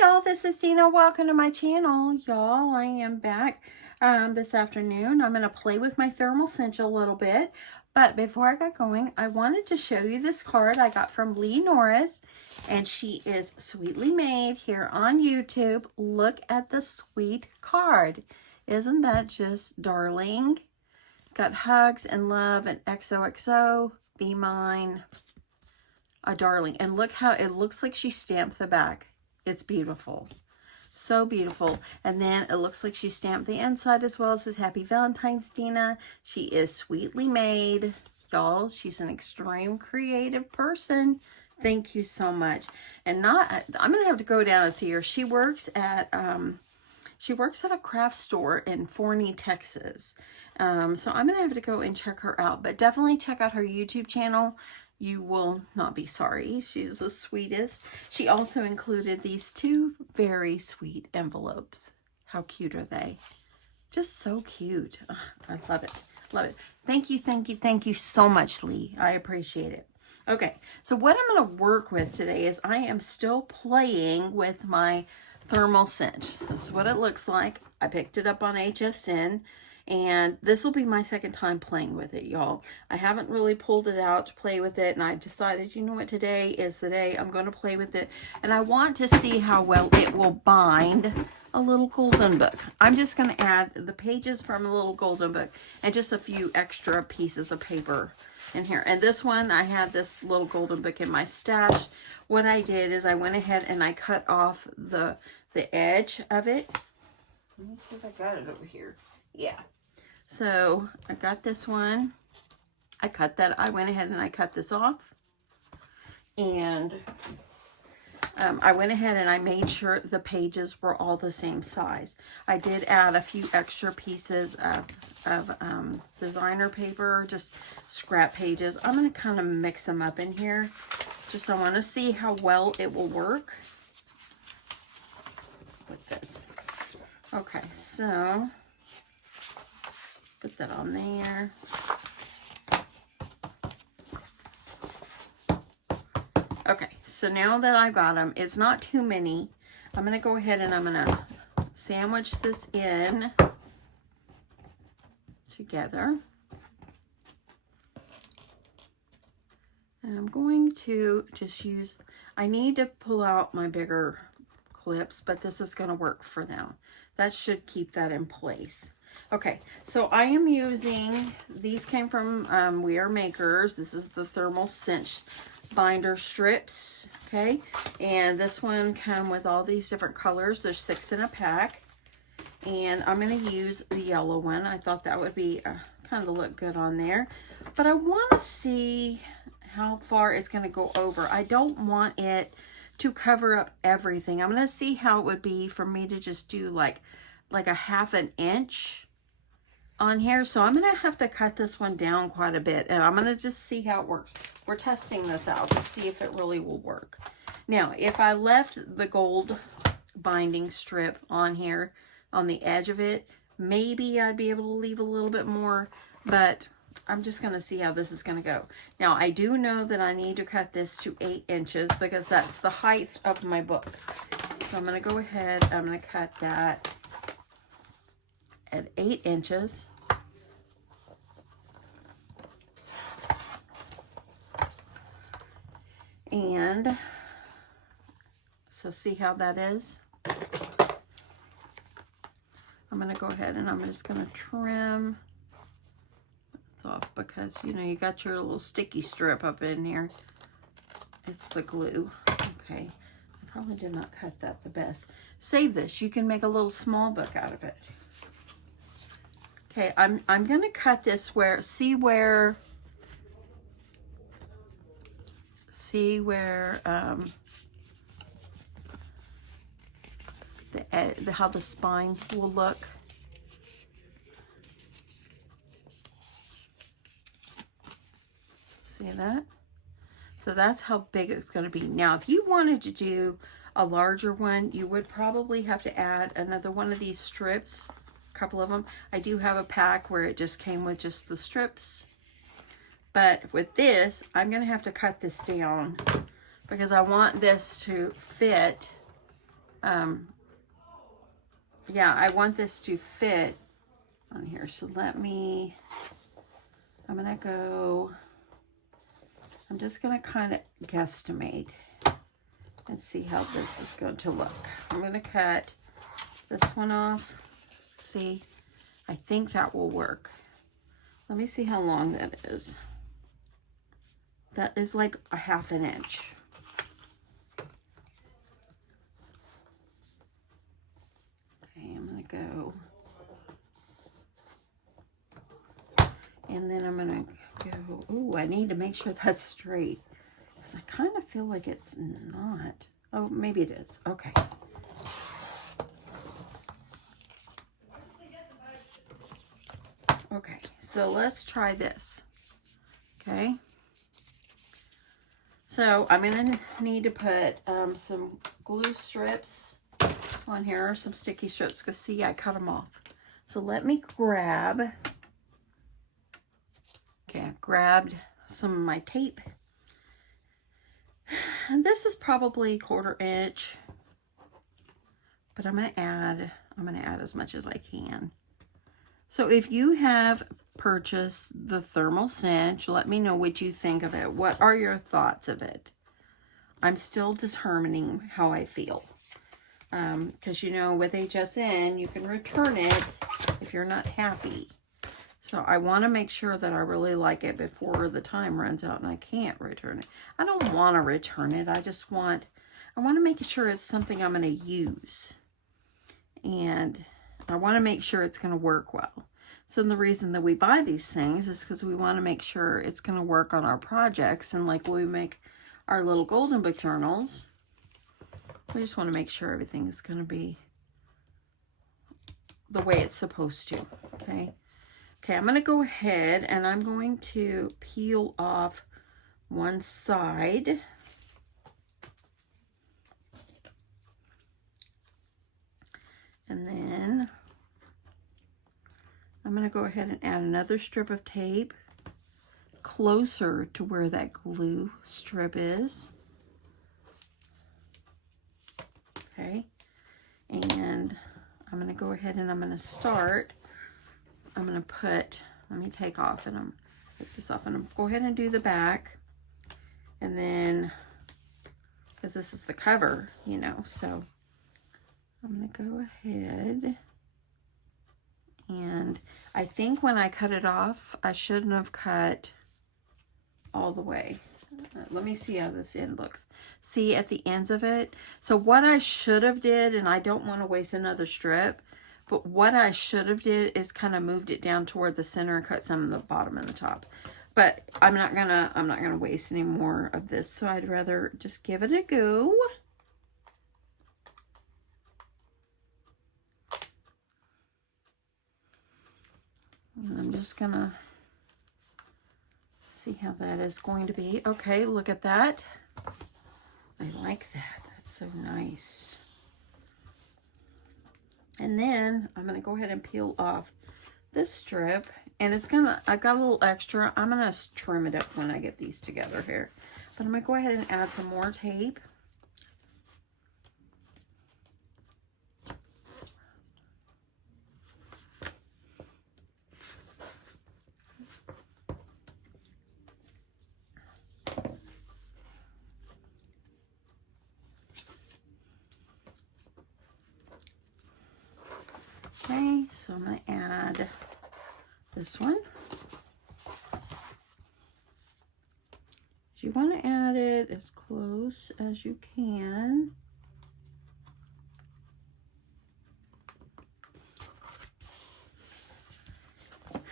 y'all, this is Dina. Welcome to my channel. Y'all, I am back this afternoon. I'm going to play with my thermal cinch a little bit. But before I got going, I wanted to show you this card I got from Lee Norris. And she is sweetly made here on YouTube. Look at the sweet card. Isn't that just darling? Got hugs and love and XOXO. Be mine. A darling. And look how it looks like she stamped the back. It's beautiful. So beautiful. And then it looks like she stamped the inside as well. It says Happy Valentine's, Dina. She is sweetly made. Y'all, she's an extreme creative person. Thank you so much. And I'm going to have to go down and see her. She works at a craft store in Forney, Texas. So I'm going to have to go and check her out. But definitely check out her YouTube channel. You will not be sorry. She's the sweetest. She also included these two very sweet envelopes. How cute are they? Just so cute. Oh, I love it. Love it. Thank you, thank you, thank you so much, Lee. I appreciate it. Okay, so what I'm going to work with today is I am still playing with my thermal cinch. This is what it looks like. I picked it up on HSN. And this will be my second time playing with it, y'all. I haven't really pulled it out to play with it. And I decided, you know what, today is the day I'm going to play with it. And I want to see how well it will bind a little golden book. I'm just going to add the pages from a little golden book and just a few extra pieces of paper in here. And this one, I had this little golden book in my stash. What I did is I went ahead and I cut off the edge of it. Let me see if I got it over here. Yeah. So I got this one. I went ahead and I cut this off. And I went ahead and I made sure the pages were all the same size. I did add a few extra pieces of designer paper, just scrap pages. I'm going to kind of mix them up in here. Just I want to see how well it will work with this. Okay, so put that on there. Okay, so now that I got them, it's not too many. I'm going to go ahead and I'm going to sandwich this in together. And I'm going to just use, I need to pull out my bigger clips, but this is going to work for now. That should keep that in place. Okay, so I am using, these came from We Are Makers. This is the thermal cinch binder strips, okay? And this one come with all these different colors. There's 6 in a pack. And I'm going to use the yellow one. I thought that would be kind of look good on there. But I want to see how far it's going to go over. I don't want it to cover up everything. I'm going to see how it would be for me to just do like a 1/2 inch on here. So I'm going to have to cut this one down quite a bit. And I'm going to just see how it works. We're testing this out to see if it really will work. Now, if I left the gold binding strip on here, on the edge of it, maybe I'd be able to leave a little bit more. But I'm just going to see how this is going to go. Now, I do know that I need to cut this to 8 inches because that's the height of my book. So I'm going to go ahead, I'm going to cut that at 8 inches. And so see how that is. I'm going to go ahead and I'm just going to trim this off because, you know, you got your little sticky strip up in here. It's the glue. Okay. I probably did not cut that the best. Save this. You can make a little small book out of it. Okay, I'm going to cut this where, see where how the spine will look. See that? So that's how big it's going to be. Now, if you wanted to do a larger one, you would probably have to add another one of these strips. Couple of them. I do have a pack where it just came with just the strips, but with this I'm gonna have to cut this down because I want this to fit Yeah, I want this to fit on here. So I'm going to go, I'm just going to kind of guesstimate and see how this is going to look. I'm going to cut this one off. See, I think that will work. Let me see how long that is. That is like a 1/2 inch. Okay, I'm going to go. And then I'm going to go, ooh, I need to make sure that's straight. Because I kind of feel like it's not. Oh, maybe it is. Okay. Okay, so let's try this. Okay. So I'm going to need to put some glue strips on here, some sticky strips, because see, I cut them off. So let me grab, okay, I grabbed some of my tape. And this is probably 1/4 inch, but I'm going to add as much as I can. So if you have purchased the thermal cinch, let me know what you think of it. What are your thoughts of it? I'm still determining how I feel. Because, you know, with HSN, you can return it if you're not happy. So I want to make sure that I really like it before the time runs out and I can't return it. I don't want to return it. I want to make sure it's something I'm going to use. And I want to make sure it's going to work well. So the reason that we buy these things is because we want to make sure it's going to work on our projects. And like when we make our little golden book journals, we just want to make sure everything is going to be the way it's supposed to. Okay. Okay, I'm going to go ahead and I'm going to peel off one side. And then I'm going to go ahead and add another strip of tape closer to where that glue strip is. Okay, and I'm going to go ahead and I'm going to start. I'm going to put, let me take off and I'm take this off and I'm go ahead and do the back. And then, because this is the cover, you know, so I'm going to go ahead. And I think when I cut it off, I shouldn't have cut all the way. Let me see how this end looks. See at the ends of it. So what I should have did, and I don't want to waste another strip, but what I should have did is kind of moved it down toward the center and cut some of the bottom and the top. But I'm not gonna waste any more of this, so I'd rather just give it a go. And I'm just gonna see how that is going to be. Okay, look at that. I like that. That's so nice. And then I'm going to go ahead and peel off this strip. And it's going to, I've got a little extra. I'm going to trim it up when I get these together here. But I'm going to go ahead and add some more tape. Okay, so I'm going to add this one. You want to add it as close as you can.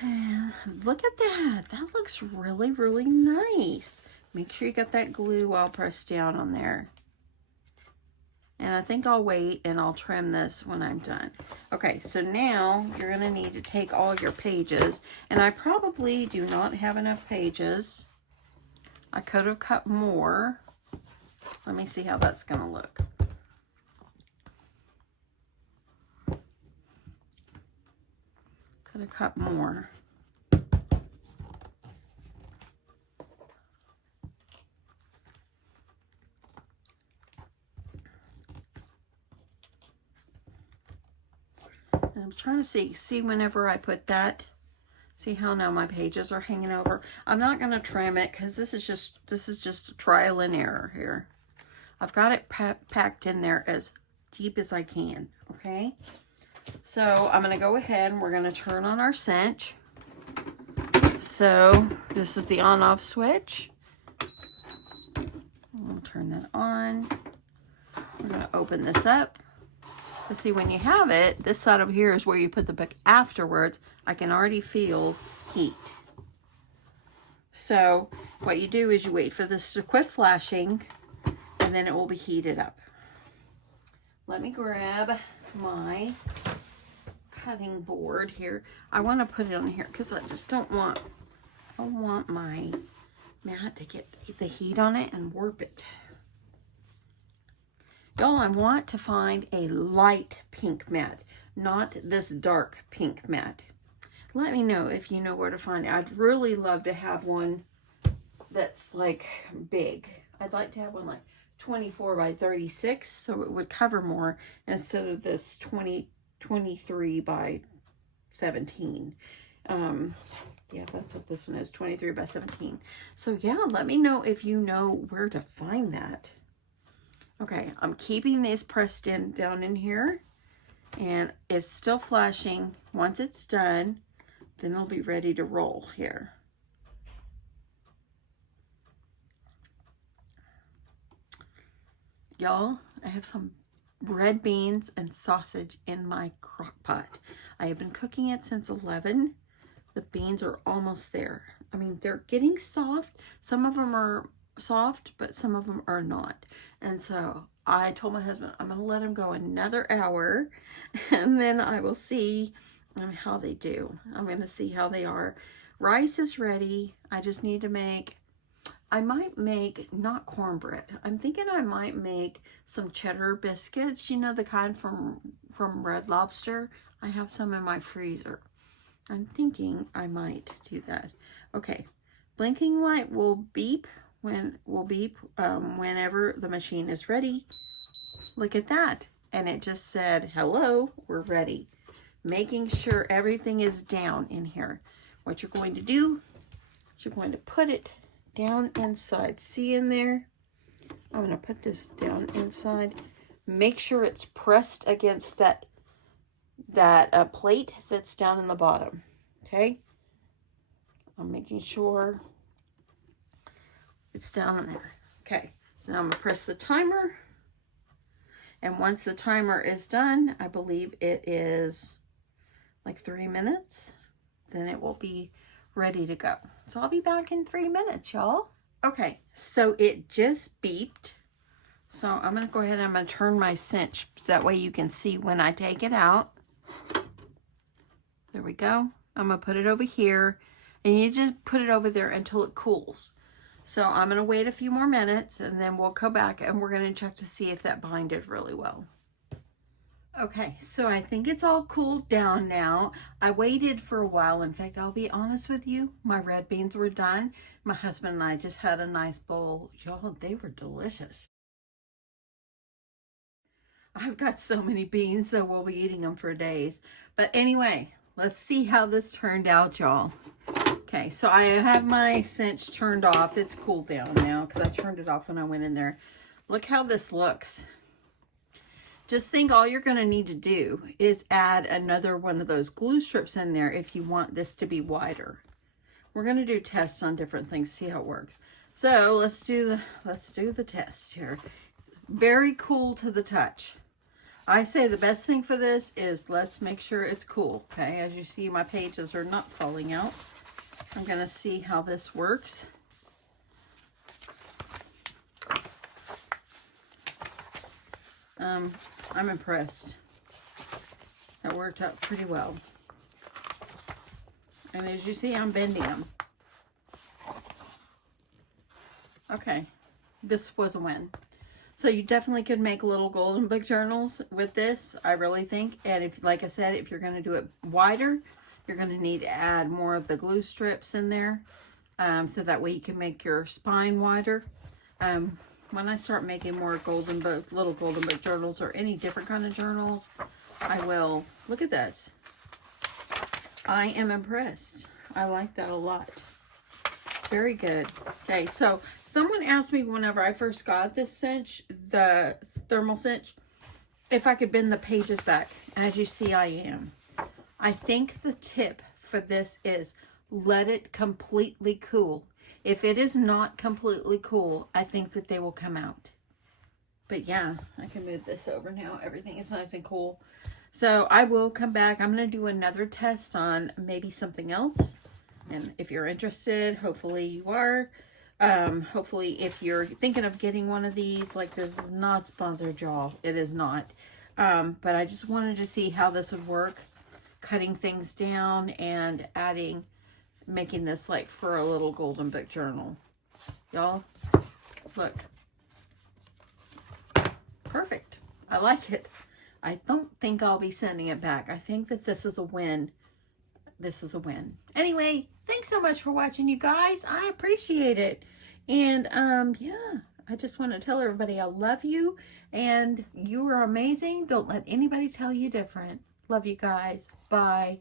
And look at that. That looks really, really nice. Make sure you got that glue all pressed down on there. And I think I'll wait and I'll trim this when I'm done. Okay, so now you're going to need to take all your pages. And I probably do not have enough pages. I could have cut more. Let me see how that's going to look. Could have cut more. And I'm trying to see whenever I put that, see how now my pages are hanging over. I'm not going to trim it because this is just a trial and error here. I've got it packed in there as deep as I can, okay? So I'm going to go ahead and we're going to turn on our cinch. So this is the on-off switch. We'll turn that on. We're going to open this up. But see, when you have it, this side over here is where you put the book afterwards. I can already feel heat. So what you do is you wait for this to quit flashing, and then it will be heated up. Let me grab my cutting board here. I want to put it on here because I just don't want my mat to get the heat on it and warp it. Y'all, I want to find a light pink mat, not this dark pink mat. Let me know if you know where to find it. I'd really love to have one that's like big. I'd like to have one like 24 by 36 so it would cover more instead of this 23 by 17. Yeah, that's what this one is, 23 by 17. So yeah, let me know if you know where to find that. Okay, I'm keeping these pressed in down in here, and it's still flashing. Once it's done, then it'll be ready to roll here. Y'all, I have some red beans and sausage in my crock pot. I have been cooking it since 11. The beans are almost there. I mean, they're getting soft. Some of them are soft, but some of them are not. And so I told my husband I'm going to let them go another hour, and then I will see how they do. I'm going to see how they are. Rice is ready. I just need to make, I might make, not cornbread. I'm thinking I might make some cheddar biscuits. You know, the kind from Red Lobster. I have some in my freezer. I'm thinking I might do that. Okay, blinking light will beep whenever the machine is ready. Look at that. And it just said, hello, we're ready. Making sure everything is down in here. What you're going to do is you're going to put it down inside. See in there? I'm going to put this down inside. Make sure it's pressed against that plate that's down in the bottom. Okay? I'm making sure it's down in there. Okay, so now I'm going to press the timer. And once the timer is done, I believe it is like 3 minutes, then it will be ready to go. So I'll be back in 3 minutes, y'all. Okay, so it just beeped. So I'm going to go ahead and I'm going to turn my cinch so that way you can see when I take it out. There we go. I'm going to put it over here, and you just put it over there until it cools. So I'm going to wait a few more minutes, and then we'll go back and we're going to check to see if that binded really well. Okay, so I think it's all cooled down now. I waited for a while. In fact, I'll be honest with you, my red beans were done. My husband and I just had a nice bowl. Y'all, they were delicious. I've got so many beans, so we'll be eating them for days. But anyway, let's see how this turned out, y'all. Okay, so I have my cinch turned off. It's cooled down now because I turned it off when I went in there. Look how this looks. Just think all you're going to need to do is add another one of those glue strips in there if you want this to be wider. We're going to do tests on different things, see how it works. So let's do the test here. Very cool to the touch. I say the best thing for this is let's make sure it's cool. Okay, as you see, my pages are not falling out. I'm going to see how this works. I'm impressed. That worked out pretty well. And as you see, I'm bending them. Okay, this was a win. So you definitely could make little golden book journals with this, I really think. And if, like I said, if you're going to do it wider, you're going to need to add more of the glue strips in there, so that way you can make your spine wider. When I start making more little golden book journals or any different kind of journals, I will. Look at this. I am impressed. I like that a lot. Very good. Okay, so someone asked me whenever I first got this cinch, the thermal cinch, if I could bend the pages back. As you see, I am. I think the tip for this is let it completely cool. If it is not completely cool, I think that they will come out. But yeah, I can move this over now. Everything is nice and cool. So I will come back. I'm going to do another test on maybe something else. And if you're interested, hopefully you are. Hopefully if you're thinking of getting one of these, like this is not sponsored, y'all. It is not. But I just wanted to see how this would work. Cutting things down and making this like for a little golden book journal. Y'all, look. Perfect. I like it. I don't think I'll be sending it back. I think that this is a win. This is a win. Anyway, thanks so much for watching, you guys. I appreciate it. And yeah, I just want to tell everybody I love you and you are amazing. Don't let anybody tell you different. Love you guys. Bye.